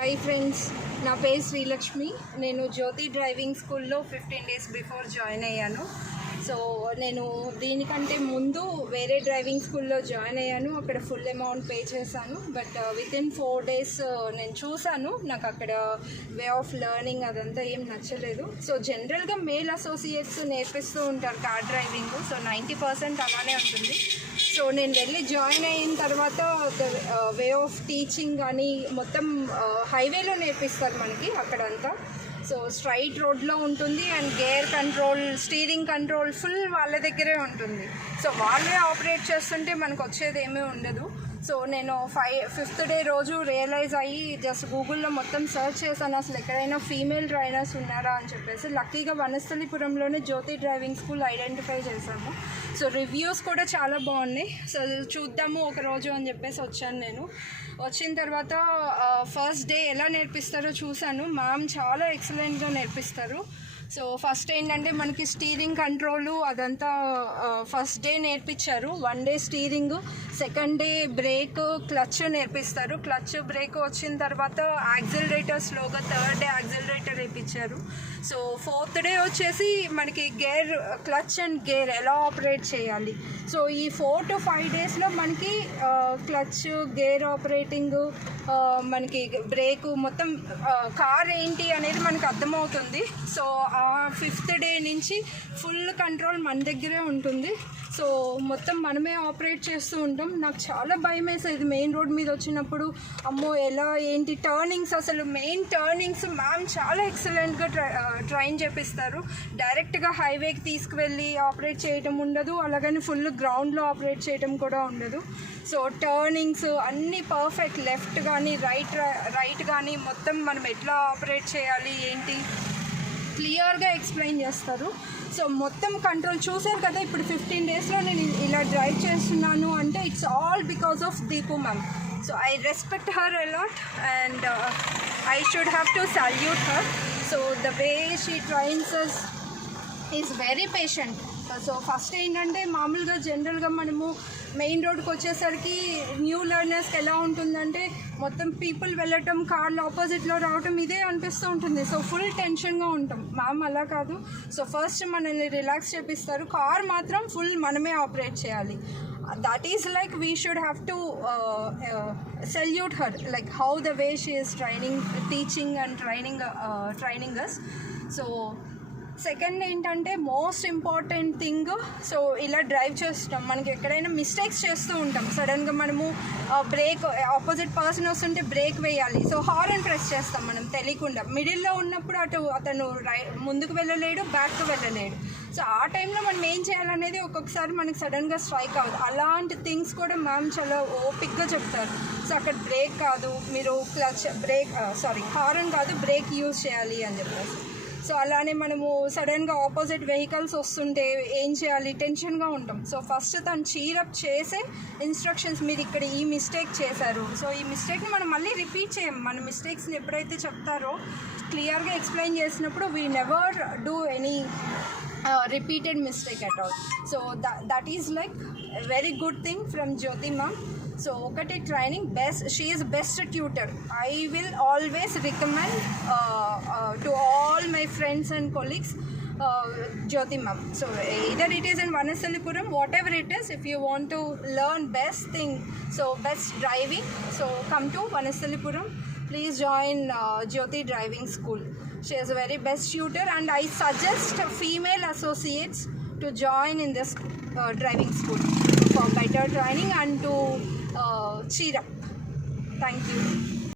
Hi friends, నా పేరు శ్రీలక్ష్మి. నేను జ్యోతి డ్రైవింగ్ స్కూల్లో 15 days బిఫోర్ జాయిన్ అయ్యాను. సో నేను దీనికంటే ముందు వేరే డ్రైవింగ్ స్కూల్లో జాయిన్ అయ్యాను. అక్కడ ఫుల్ అమౌంట్ పే చేశాను. బట్ వితిన్ 4 days నేను చూశాను, నాకు అక్కడ వే ఆఫ్ లెర్నింగ్ అదంతా ఏం నచ్చలేదు. సో జనరల్గా మేల్ అసోసియేట్స్ నేర్పిస్తూ ఉంటారు కార్ డ్రైవింగ్. సో 90% అలానే ఉంటుంది. సో నేను వెళ్ళి జాయిన్ అయిన తర్వాత వే ఆఫ్ టీచింగ్ అని మొత్తం హైవేలో నేర్పిస్తారు మనకి అక్కడంతా. సో స్ట్రైట్ రోడ్లో ఉంటుంది and gear control, steering control full వాళ్ళ దగ్గరే ఉంటుంది. సో వాళ్ళే ఆపరేట్ చేస్తుంటే మనకు వచ్చేది ఏమీ ఉండదు. సో నేను 5th day రోజు రియలైజ్ అయ్యి జస్ట్ గూగుల్లో మొత్తం సర్చ్ చేశాను, అసలు ఎక్కడైనా ఫీమేల్ ట్రైనర్స్ ఉన్నారా అని చెప్పేసి. లక్కీగా వనస్థలిపురంలోనే జ్యోతి డ్రైవింగ్ స్కూల్ ఐడెంటిఫై చేశాము. సో రివ్యూస్ కూడా చాలా బాగున్నాయి. సో చూద్దాము ఒకరోజు అని చెప్పేసి వచ్చాను. నేను వచ్చిన తర్వాత ఫస్ట్ డే ఎలా నేర్పిస్తారో చూశాను. మ్యామ్ చాలా ఎక్సలెంట్గా నేర్పిస్తారు. సో ఫస్ట్ ఏంటంటే మనకి స్టీరింగ్ కంట్రోలు అదంతా ఫస్ట్ డే నేర్పించారు. 1 day steering, second day break, clutch నేర్పిస్తారు. క్లచ్ బ్రేక్ వచ్చిన తర్వాత యాక్సిలరేటర్ స్లోగా, థర్డ్ డే యాక్సిలరేటర్ వేయించారు. సో 4th day వచ్చేసి మనకి గేర్, క్లచ్ అండ్ గేర్ ఎలా ఆపరేట్ చేయాలి. సో ఈ 4 to 5 daysలో మనకి క్లచ్, గేర్ ఆపరేటింగ్, మనకి బ్రేకు, మొత్తం కార్ ఏంటి అనేది మనకు అర్థమవుతుంది. సో 5th day నుంచి ఫుల్ కంట్రోల్ మన దగ్గరే ఉంటుంది. సో మొత్తం మనమే ఆపరేట్ చేస్తూ ఉంటాం. నాకు చాలా భయం వేసేది మెయిన్ రోడ్ మీద వచ్చినప్పుడు. అమ్మో ఎలా ఏంటి టర్నింగ్స్, అసలు మెయిన్ టర్నింగ్స్ మ్యామ్ చాలా ఎక్సలెంట్గా ట్రైన్ చేపిస్తారు. డైరెక్ట్గా హైవేకి తీసుకువెళ్ళి ఆపరేట్ చేయటం ఉండదు, అలాగని ఫుల్ గ్రౌండ్లో ఆపరేట్ చేయటం కూడా ఉండదు. సో టర్నింగ్స్ అన్నీ పర్ఫెక్ట్, లెఫ్ట్ కానీ రైట్ కానీ మొత్తం మనం ఎట్లా ఆపరేట్ చేయాలి ఏంటి క్లియర్గా ఎక్స్ప్లెయిన్ చేస్తారు. సో మొత్తం కంట్రోల్ చూశారు కదా. ఇప్పుడు 15 daysలో నేను ఇలా డ్రైవ్ చేస్తున్నాను అంటే it's all because of Deepu ma'am. So I respect her a lot and I should have to salute her. So the way she trains us is very patient. So first ఏంటంటే మామూలుగా జనరల్గా మనము మెయిన్ రోడ్కి వచ్చేసరికి న్యూ లెర్నర్స్కి ఎలా ఉంటుందంటే మొత్తం పీపుల్ వెళ్ళటం, కార్లు ఆపోజిట్లో రావటం ఇదే అనిపిస్తూ ఉంటుంది. సో ఫుల్ టెన్షన్గా ఉంటాం. మ్యామ్ అలా కాదు. సో ఫస్ట్ మనల్ని రిలాక్స్ చేపిస్తారు. కార్ మాత్రం ఫుల్ మనమే ఆపరేట్ చేయాలి. That is like we should have to salute her, like how the way she is teaching and training us. So second ఏంటంటే మోస్ట్ ఇంపార్టెంట్ థింగ్, సో ఇలా drive చేస్తాం, మనకి ఎక్కడైనా మిస్టేక్స్ చేస్తూ ఉంటాం. సడన్గా మనము బ్రేక్, ఆపోజిట్ పర్సన్ వస్తుంటే బ్రేక్ వేయాలి. సో హార్న్ ప్రెస్ చేస్తాం మనం తెలియకుండా. మిడిల్లో ఉన్నప్పుడు అతను ముందుకు వెళ్ళలేడు, బ్యాక్కి వెళ్ళలేడు. సో ఆ టైంలో మనం ఏం చేయాలనేది ఒక్కొక్కసారి మనకి సడన్గా స్ట్రైక్ అవ్వదు. అలాంటి థింగ్స్ కూడా మ్యామ్ చాలా ఓపిక్గా చెప్తారు. సో అక్కడ బ్రేక్ కాదు, మీరు క్లచ్, హార్న్ కాదు, బ్రేక్ యూజ్ చేయాలి అని చెప్పేసి. సో అలానే మనము సడన్గా ఆపోజిట్ వెహికల్స్ వస్తుంటే ఏం చేయాలి, టెన్షన్గా ఉంటాం. సో ఫస్ట్ తను చీరప్ చేసే ఇన్స్ట్రక్షన్స్, మీరు ఇక్కడ ఈ మిస్టేక్ చేశారు, సో ఈ మిస్టేక్ని మనం మళ్ళీ రిపీట్ చేయం. మన మిస్టేక్స్ని ఎప్పుడైతే చెప్తారో క్లియర్గా ఎక్స్ప్లెయిన్ చేసినప్పుడు we never do any repeated mistake at all. So that is like a very good thing from Jyoti ma'am. So okate training best, she is best tutor. I will always recommend to all my friends and colleagues Jyoti ma'am. So either it is in Vanasalipuram, whatever it is, if you want to learn best thing, so best driving, so come to Vanasalipuram. Please join Jyoti driving school. She is a very best tutor and I suggest female associates to join in this driving school for better training and to cheer up. Thank you.